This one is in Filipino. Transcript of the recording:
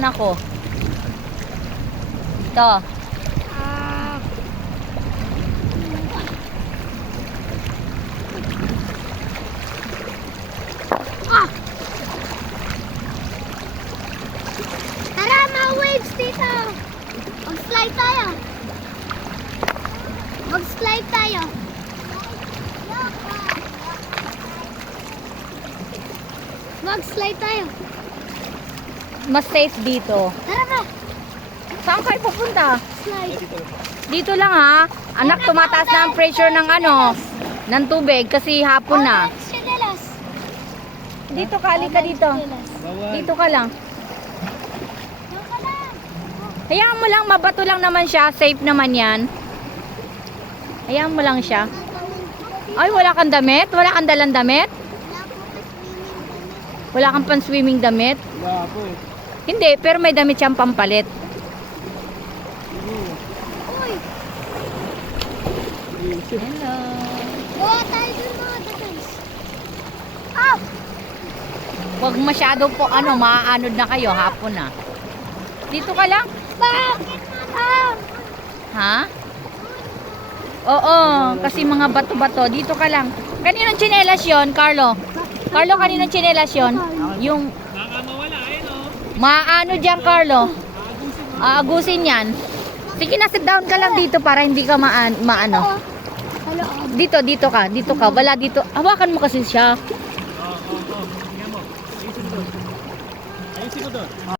anak ko. Ito. Tara, mga waves dito. Mag-slide tayo. Mag-slide tayo. Mag-slide tayo. Mas safe dito. Tara ba? Saan kayo pupunta? Slide. Dito lang ha. Anak, tumataas na ang pressure ng ng tubig kasi hapon na. Chinelas. Dito ka, halika dito. Dito ka lang. Hayaan mo lang, mabato lang naman siya. Safe naman yan. Hayaan mo lang siya. Ay, wala kang damit? Wala kang dalang damit? Wala kang pan-swimming damit? Wala po eh. Hindi, pero may damit siyang pampalit. Uy, Hello. gawa tayo dun mga dagas. Ah! Huwag masyado po, maaanod na kayo. Hapon na. Dito ka lang? Bakit? Ah! Ha? Oo, kasi mga bato-bato. Dito ka lang. Kaninong tsinelas yun, Carlo? Carlo, kaninong tsinelas yun? Yung Nakamawala, ayun o. maano dyan, Carlo? Aagusin yan. Sige na, sit down ka lang dito para hindi ka maano. Hello. Dito ka. Wala dito. Hawakan mo kasi siya. Oo. Tingnan mo. Ayusin mo doon. Ayusin mo doon.